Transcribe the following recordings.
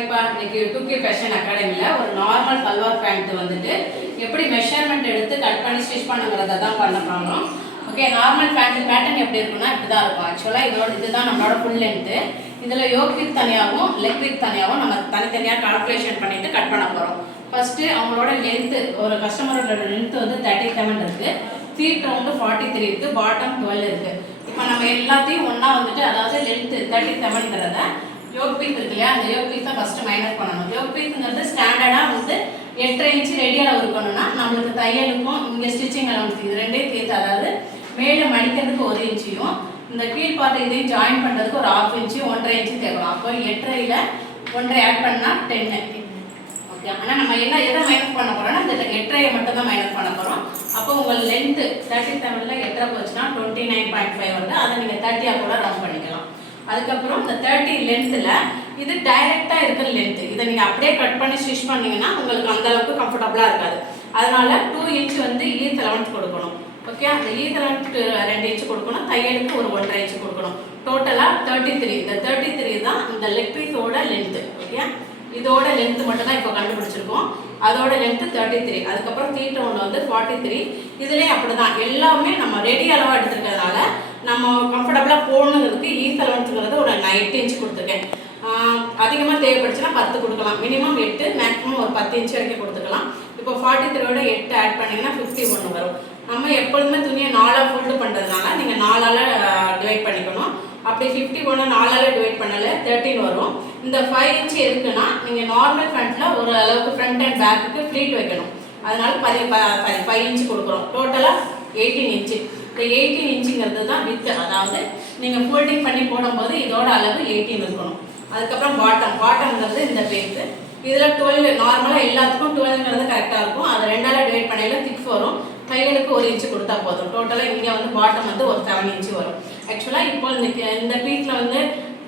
இப்போ இன்னைக்கு 2K fashion அகாடமியில் ஒரு நார்மல் சல்வார் பேண்ட் வந்துட்டு எப்படி மெஷர்மெண்ட் எடுத்து கட் பண்ணி ஸ்டிச் பண்ணுங்கிறத தான் பண்ண போகிறோம். ஓகே, நார்மல் பேட்டர்ன் எப்படி இருக்குன்னா இப்படி தான் இருக்கும். ஆக்சுவலாக இதுதான் நம்மளோட ஃபுல் லென்த்து. இதில் யோக் வித் தனியாகவும் லெக் வித் தனியாகவும் நம்ம தனித்தனியாக கால்குலேஷன் பண்ணிவிட்டு கட் பண்ண போகிறோம். ஃபஸ்ட்டு அவங்களோட லென்த்து, ஒரு கஸ்டமரோட லென்த்து வந்து 37 இருக்குது, ஃபீட் ரவுண்டு 43 இருக்குது, பாட்டம் 12 இருக்குது. இப்போ நம்ம எல்லாத்தையும் ஒன்றா வந்துட்டு, அதாவது லென்த்து 37ங்கிறத யோக் பீஸ் இருக்கு இல்லையா, அந்த யோக் பீஸ் தான் ஃபஸ்ட்டு மைனஸ் பண்ணணும். யோக் பீஸுங்கிறது ஸ்டாண்டர்டாக வந்து 8.5 இன்ச்சு ரெடி அளவு இருக்கணும்னா நம்மளுக்கு தையலுக்கும் இங்கே ஸ்டிச்சிங் அலவன்ஸ் இது ரெண்டையும் சேர்த்து, அதாவது மேலே மடிக்கிறதுக்கு 1 இன்ச்சியும் இந்த கீழ் பார்த்து இதையும் ஜாயின் பண்ணுறதுக்கு ஒரு 1/2 இன்ச்சு 1.5 இன்ச்சு தேவைப்படும். அப்போ 8.5ல் 1.5 ஆட் பண்ணால் 10. ஓகே, ஆனால் நம்ம எதை மைனஸ் பண்ண போகிறோம்னா இந்த 8.5 மட்டும் தான் மைனஸ் பண்ண போகிறோம். அப்போ உங்கள் லென்த்து 37ல் 8 போச்சுன்னா 29.5 வருது. அதை நீங்கள் 30 கூட ரவுண்ட் பண்ணிக்கலாம். அதுக்கப்புறம் இந்த 30 லென்த்தில் இது டைரெக்டாக இருக்கிற லென்த்து, இதை நீங்கள் அப்படியே கட் பண்ணி ஸ்டிச் பண்ணிங்கன்னா உங்களுக்கு அந்தளவுக்கு கம்ஃபர்டபுளாக இருக்காது. அதனால் 2 இன்ச் வந்து ஈத் அலவன்ஸ் கொடுக்கணும். ஓகே, அந்த ஈத் அலவன்ஸ் 2 இன்ச்சு கொடுக்கணும், தையலுக்கு ஒரு 1.5 இன்ச்சு கொடுக்கணும். டோட்டலாக 33. இந்த 33 தான் இந்த லெக் பீஸோட லென்த்து. ஓகே, இதோட லென்த்து மட்டும் தான் இப்போ கண்டுபிடிச்சிருக்கோம். அதோட லென்த்து 33. அதுக்கப்புறம் ஃபீட் ரவுண்ட் வந்து 43. இதுலேயும் அப்படி தான், எல்லாமே நம்ம ரெடி அளவாக எடுத்துருக்கிறதுனால நம்ம கம்ஃபர்டபுளாக போகணுங்கிறதுக்கு ஈத் அலவன்ஸுங்கிறது ஒரு 8 இன்ச்சு கொடுத்துருக்கேன். அதிகமாக தேவைப்படுச்சுன்னா 10 கொடுக்கலாம். மினிமம் 8, மேக்ஸிமம் ஒரு 10 இன்ச்சு வரைக்கும் கொடுத்துக்கலாம். இப்போ 43ோட 8 ஆட் பண்ணிங்கன்னா 51 வரும். நம்ம எப்பொழுதுமே துணியை 4ஆக ஃபோல்டு பண்ணுறதுனால நீங்கள் 4ஆல் டிவைட் பண்ணிக்கணும். அப்படி 51 4ஆல் டிவைட் பண்ணல 13 வரும். இந்த 5 இன்ச்சு எதுக்குன்னா, நீங்கள் நார்மல் ஃப்ரண்ட்டில் ஒரு அளவுக்கு ஃப்ரண்ட் அண்ட் பேக்குக்கு ஃப்ளீட் வைக்கணும். அதனால 5 இன்ச்சு கொடுக்குறோம். டோட்டலாக 18 இன்ச்சு. இந்த 18 இன்ச்சுங்கிறது தான் வித்து, அதாவது நீங்கள் ஃபோல்டிங் பண்ணி போடும்போது இதோட அளவு 18 இருக்கணும். அதுக்கப்புறம் பாட்டம்ங்கிறது இந்த பேஸு. இதில் 12, நார்மலாக எல்லாத்துக்கும் 12ங்கிறது கரெக்டாக இருக்கும். அதை 2ஆல் டிவைட் பண்ணையில் 6 வரும். தையலுக்கு 1 இன்ச்சு கொடுத்தா போதும். டோட்டலாக இங்கே வந்து பாட்டம் வந்து ஒரு 7 இன்ச்சு வரும். ஆக்சுவலாக இப்போ இந்த பீஸில் வந்து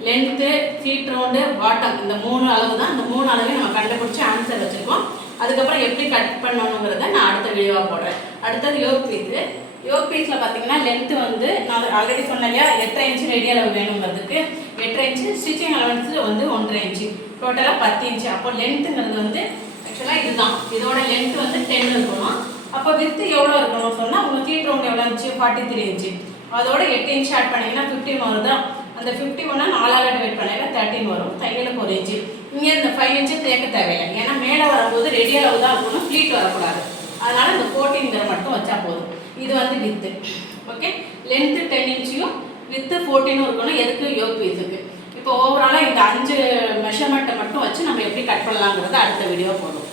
லென்த்து, ஃபீட் ரவுண்டு, பாட்டம் இந்த 3 அளவு தான். இந்த 3 அளவையும் நம்ம கண்டுபிடிச்சி ஆன்சர் வச்சுருக்கோம். அதுக்கப்புறம் எப்படி கட் பண்ணணுங்கிறத நான் அடுத்த வீடியோவாக போடுறேன். அடுத்தது யோக் பீஸு. யோக் பீஸில் பார்த்தீங்கன்னா லென்த்து வந்து நான் ஆல்ரெடி சொன்னேன் இல்லையா, 8.5 இன்ச்சு ரெடி அளவு வேணுங்கிறதுக்கு 8.5 இன்ச்சு, ஸ்டிச்சிங் அலவன்ஸு வந்து 1.5 இன்ச்சு, டோட்டலாக 10 இன்ச்சு. அப்போ லென்த்துங்கிறது வந்து ஆக்சுவலாக இதுதான், இதோட லென்த்து வந்து 10 இருக்கணும். அப்போ வித்து எவ்வளோ இருக்கணும்னு சொன்னால் உங்கள் ஃபீட் ரவுண்ட் எவ்வளோ இருந்துச்சு, 43 இன்ச்சு. அதோட 8 இன்ச்சு ஆட் பண்ணிங்கன்னா 15 வருதா. அந்த 51 4ஆல் டிவைட் பண்ணிங்கன்னா 13 வரும். தையலுக்கு 1 இன்ச்சு. இங்கே இந்த 5 இன்ச்சு தேக்க தேவையில்லை, ஏன்னா மேலே வரும்போது ரெடி அளவு தான் இருக்கணும், ஃப்ளீட் வரக்கூடாது. அதனால் இந்த 14 மட்டும் வச்சா போதும். இது வந்து வித்து. ஓகே, லென்த்து 10 இன்ச்சியும் வித்து 14 இருக்கணும். எதுக்கு, யோக் பீஸுக்கு. இப்போ ஓவராலாக இந்த 5 மெஷர்மெண்ட்டை மட்டும் வச்சு நம்ம எப்படி கட் பண்ணலாங்கிறத அடுத்த வீடியோ போடுவோம்.